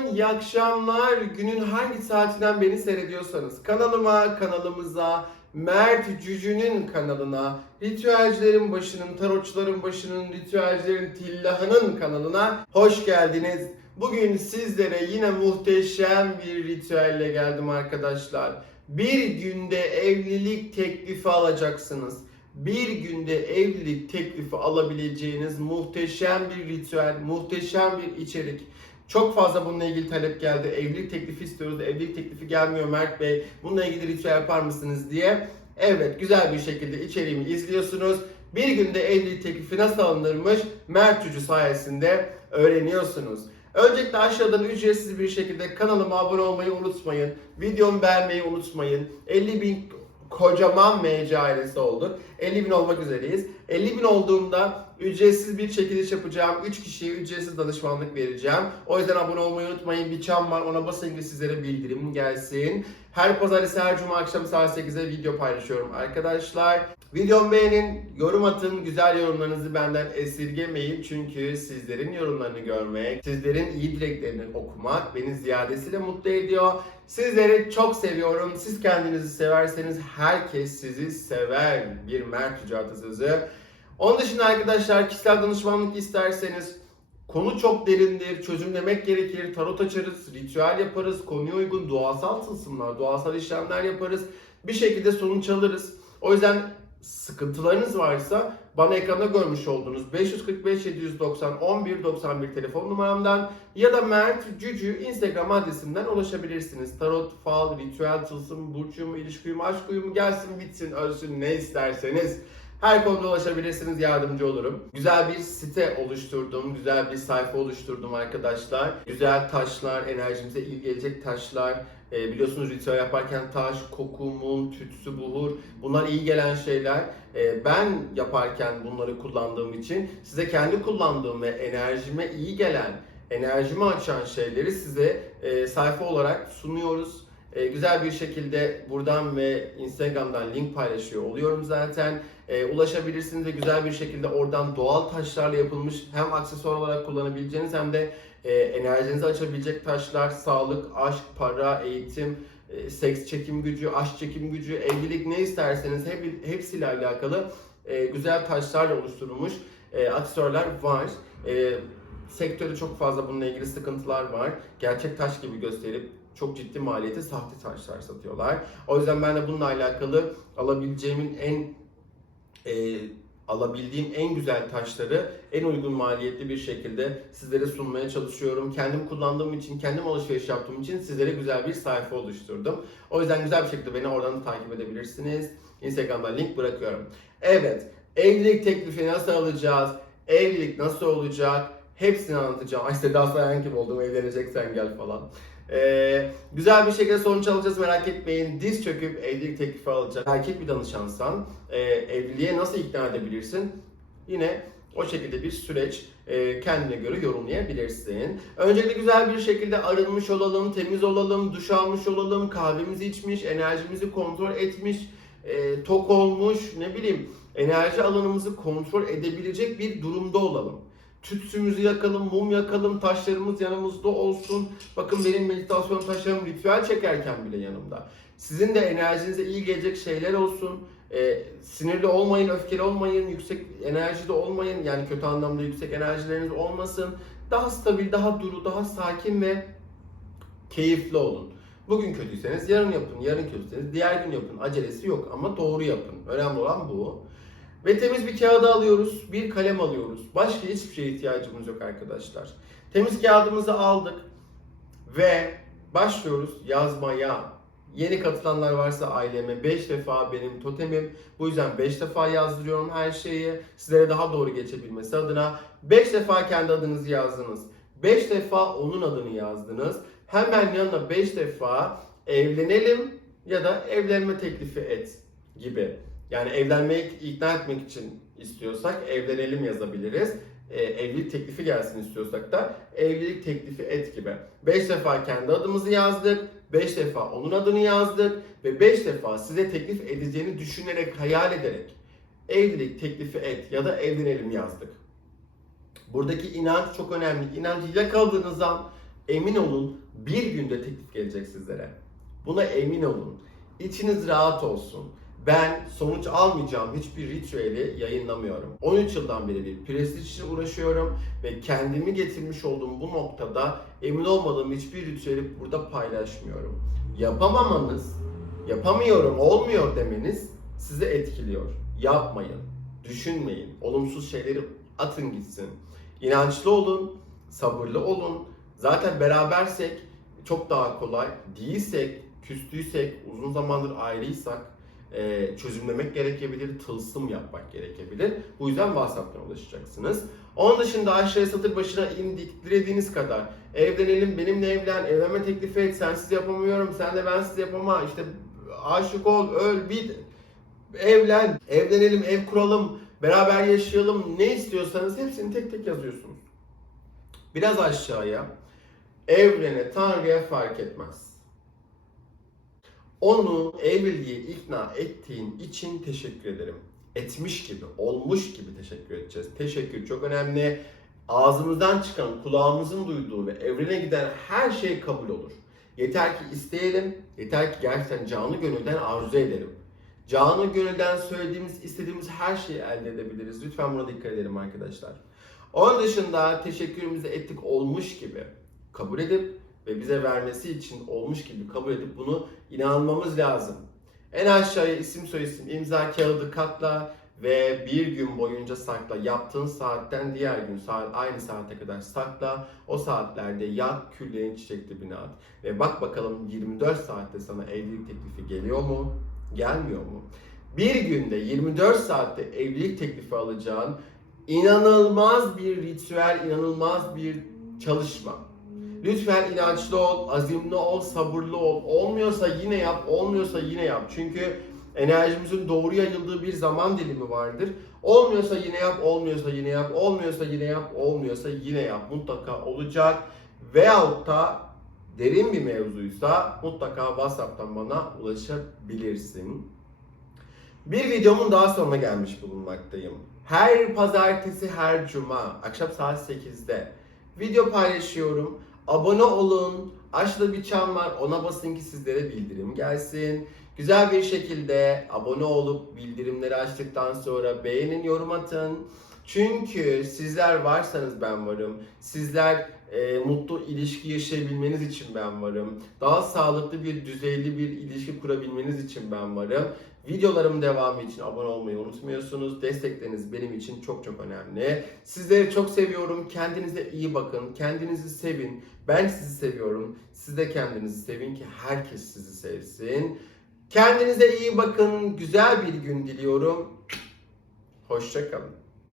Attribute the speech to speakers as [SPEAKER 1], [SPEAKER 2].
[SPEAKER 1] Günaydın, iyi akşamlar. Günün hangi saatinden beni seyrediyorsanız kanalıma, kanalımıza, Mert Cücü'nün kanalına, ritüelcilerin başının, tarotçuların başının, ritüelcilerin tillahının kanalına hoş geldiniz. Bugün sizlere yine muhteşem bir ritüelle geldim arkadaşlar. Bir günde evlilik teklifi alacaksınız. Bir günde evlilik teklifi alabileceğiniz muhteşem bir ritüel, muhteşem bir içerik. Çok fazla bununla ilgili talep geldi. Evlilik teklifi istiyoruz. Evlilik teklifi gelmiyor Mert Bey. Bununla ilgili ritüel yapar mısınız diye. Evet güzel bir şekilde içeriğimi izliyorsunuz. Bir günde evlilik teklifi nasıl alınırmış Mert Cücü sayesinde öğreniyorsunuz. Öncelikle aşağıdan ücretsiz bir şekilde kanalıma abone olmayı unutmayın. Videomu beğenmeyi unutmayın. 50 bin kocaman MC ailesi olduk. 50 bin olmak üzereyiz. 50 bin olduğumda ücretsiz bir çekiliş yapacağım. 3 kişiye ücretsiz danışmanlık vereceğim. O yüzden abone olmayı unutmayın. Bir çan var ona basın ki sizlere bildirim gelsin. Her pazartesi her cuma akşam saat 8'e video paylaşıyorum arkadaşlar. Videomu beğenin, yorum atın, güzel yorumlarınızı benden esirgemeyin. Çünkü sizlerin yorumlarını görmek, sizlerin iyi dileklerini okumak beni ziyadesiyle mutlu ediyor. Sizleri çok seviyorum. Siz kendinizi severseniz herkes sizi sever. Bir Mert Yüce atasözü. Onun dışında arkadaşlar kişisel danışmanlık isterseniz konu çok derindir, çözümlemek gerekir, tarot açarız, ritüel yaparız, konuya uygun duasal tılsımlar, duasal işlemler yaparız. Bir şekilde sonuç alırız. O yüzden sıkıntılarınız varsa bana ekranda görmüş olduğunuz 545 790 11 91 telefon numaramdan ya da Mert Cücü Instagram adresimden ulaşabilirsiniz. Tarot, fal, ritüel, tılsım, burç uyumu, ilişki uyumu, aşk uyumu gelsin bitsin ölsün ne isterseniz. Her konuda ulaşabilirsiniz, yardımcı olurum. Güzel bir site oluşturdum, güzel bir sayfa oluşturdum arkadaşlar. Güzel taşlar, enerjimize iyi gelecek taşlar. Ee, biliyorsunuz ritüel yaparken taş, koku, mum, tütsü, buhur bunlar iyi gelen şeyler. Ee, ben yaparken bunları kullandığım için size kendi kullandığım ve enerjime iyi gelen, enerjimi açan şeyleri size e, sayfa olarak sunuyoruz. E, güzel bir şekilde buradan ve Instagram'dan link paylaşıyor oluyorum zaten. E, ulaşabilirsiniz ve güzel bir şekilde oradan doğal taşlarla yapılmış hem aksesuar olarak kullanabileceğiniz hem de e, enerjinizi açabilecek taşlar, sağlık, aşk, para, eğitim, e, seks çekim gücü, aşk çekim gücü, evlilik ne isterseniz hep, hepsiyle alakalı e, güzel taşlarla oluşturulmuş e, aksesuarlar var. E, sektörde çok fazla bununla ilgili sıkıntılar var. Gerçek taş gibi gösterip çok ciddi maliyete sahte taşlar satıyorlar. O yüzden ben de bununla alakalı alabileceğimin en e, alabildiğim en güzel taşları en uygun maliyetli bir şekilde sizlere sunmaya çalışıyorum. Kendim kullandığım için, kendim alışveriş yaptığım için sizlere güzel bir sayfa oluşturdum. O yüzden güzel bir şekilde beni oradan da takip edebilirsiniz. Instagram'dan link bırakıyorum. Evet, evlilik teklifi nasıl alacağız? Evlilik nasıl olacak? Hepsini anlatacağım. Ay Seda Sayan gibi oldum evleneceksen gel falan. Ee, güzel bir şekilde sonuç alacağız merak etmeyin. Diz çöküp evlilik teklifi alacak. Erkek bir danışansan e, evliliğe nasıl ikna edebilirsin? Yine o şekilde bir süreç e, kendine göre yorumlayabilirsin. Öncelikle güzel bir şekilde arınmış olalım, temiz olalım, duş almış olalım, kahvemizi içmiş, enerjimizi kontrol etmiş, e, tok olmuş, ne bileyim enerji alanımızı kontrol edebilecek bir durumda olalım. Tütsümüzü yakalım, mum yakalım, taşlarımız yanımızda olsun. Bakın benim meditasyon taşlarım ritüel çekerken bile yanımda. Sizin de enerjinize iyi gelecek şeyler olsun. Ee, sinirli olmayın, öfkeli olmayın, yüksek enerjide olmayın. Yani kötü anlamda yüksek enerjileriniz olmasın. Daha stabil, daha duru, daha sakin ve keyifli olun. Bugün kötüyseniz yarın yapın, yarın kötüyseniz diğer gün yapın. Acelesi yok ama doğru yapın. Önemli olan bu. Ve temiz bir kağıda alıyoruz, bir kalem alıyoruz. Başka hiçbir şeye ihtiyacımız yok arkadaşlar. Temiz kağıdımızı aldık ve başlıyoruz yazmaya. Yeni katılanlar varsa aileme 5 defa benim totemim. Bu yüzden 5 defa yazdırıyorum her şeyi. Sizlere daha doğru geçebilmesi adına 5 defa kendi adınızı yazdınız. 5 defa onun adını yazdınız. Hemen yanına 5 defa evlenelim ya da evlenme teklifi et gibi. Yani evlenmeye ikna etmek için istiyorsak evlenelim yazabiliriz. E, evlilik teklifi gelsin istiyorsak da evlilik teklifi et gibi. 5 defa kendi adımızı yazdık, 5 defa onun adını yazdık ve 5 defa size teklif edeceğini düşünerek, hayal ederek evlilik teklifi et ya da evlenelim yazdık. Buradaki inanç çok önemli. İnancı yakaladığınız an emin olun bir günde teklif gelecek sizlere. Buna emin olun. İçiniz rahat olsun. Ben sonuç almayacağım hiçbir ritüeli yayınlamıyorum. 13 yıldan beri bir prestij için uğraşıyorum ve kendimi getirmiş olduğum bu noktada emin olmadığım hiçbir ritüeli burada paylaşmıyorum. Yapamamanız, yapamıyorum, olmuyor demeniz sizi etkiliyor. Yapmayın, düşünmeyin, olumsuz şeyleri atın gitsin. İnançlı olun, sabırlı olun. Zaten berabersek çok daha kolay. Değilsek, küstüysek, uzun zamandır ayrıysak e, çözümlemek gerekebilir, tılsım yapmak gerekebilir. Bu yüzden WhatsApp'tan ulaşacaksınız. Onun dışında aşağıya satır başına indik, dilediğiniz kadar. Evlenelim, benimle evlen, evlenme teklifi et, sensiz yapamıyorum, sen de bensiz yapama, işte aşık ol, öl, bit, evlen, evlenelim, ev kuralım, beraber yaşayalım, ne istiyorsanız hepsini tek tek yazıyorsunuz. Biraz aşağıya, evrene, Tanrı'ya fark etmez. Onu evliliğe ikna ettiğin için teşekkür ederim. Etmiş gibi, olmuş gibi teşekkür edeceğiz. Teşekkür çok önemli. Ağzımızdan çıkan, kulağımızın duyduğu ve evrene giden her şey kabul olur. Yeter ki isteyelim, yeter ki gerçekten canı gönülden arzu edelim. Canı gönülden söylediğimiz, istediğimiz her şeyi elde edebiliriz. Lütfen buna dikkat edelim arkadaşlar. Onun dışında teşekkürümüzü ettik olmuş gibi kabul edip ve bize vermesi için olmuş gibi kabul edip bunu inanmamız lazım. En aşağıya isim soyisim imza kağıdı katla ve bir gün boyunca sakla. Yaptığın saatten diğer gün saat aynı saate kadar sakla. O saatlerde yat küllerin çiçek dibine at. Ve bak bakalım 24 saatte sana evlilik teklifi geliyor mu? Gelmiyor mu? Bir günde 24 saatte evlilik teklifi alacağın inanılmaz bir ritüel, inanılmaz bir çalışma. Lütfen inançlı ol, azimli ol, sabırlı ol. Olmuyorsa yine yap, olmuyorsa yine yap. Çünkü enerjimizin doğru yayıldığı bir zaman dilimi vardır. Olmuyorsa yine yap, olmuyorsa yine yap, olmuyorsa yine yap, olmuyorsa yine yap. Mutlaka olacak. Veyahut da derin bir mevzuysa mutlaka WhatsApp'tan bana ulaşabilirsin. Bir videomun daha sonuna gelmiş bulunmaktayım. Her pazartesi, her cuma, akşam saat 8'de video paylaşıyorum. Abone olun. Aşağıda bir çan var. Ona basın ki sizlere bildirim gelsin. Güzel bir şekilde abone olup bildirimleri açtıktan sonra beğenin, yorum atın. Çünkü sizler varsanız ben varım. Sizler e, mutlu ilişki yaşayabilmeniz için ben varım. Daha sağlıklı bir düzeyli bir ilişki kurabilmeniz için ben varım. Videolarım devamı için abone olmayı unutmuyorsunuz. Destekleriniz benim için çok çok önemli. Sizleri çok seviyorum. Kendinize iyi bakın. Kendinizi sevin. Ben sizi seviyorum. Siz de kendinizi sevin ki herkes sizi sevsin. Kendinize iyi bakın. Güzel bir gün diliyorum. Hoşçakalın.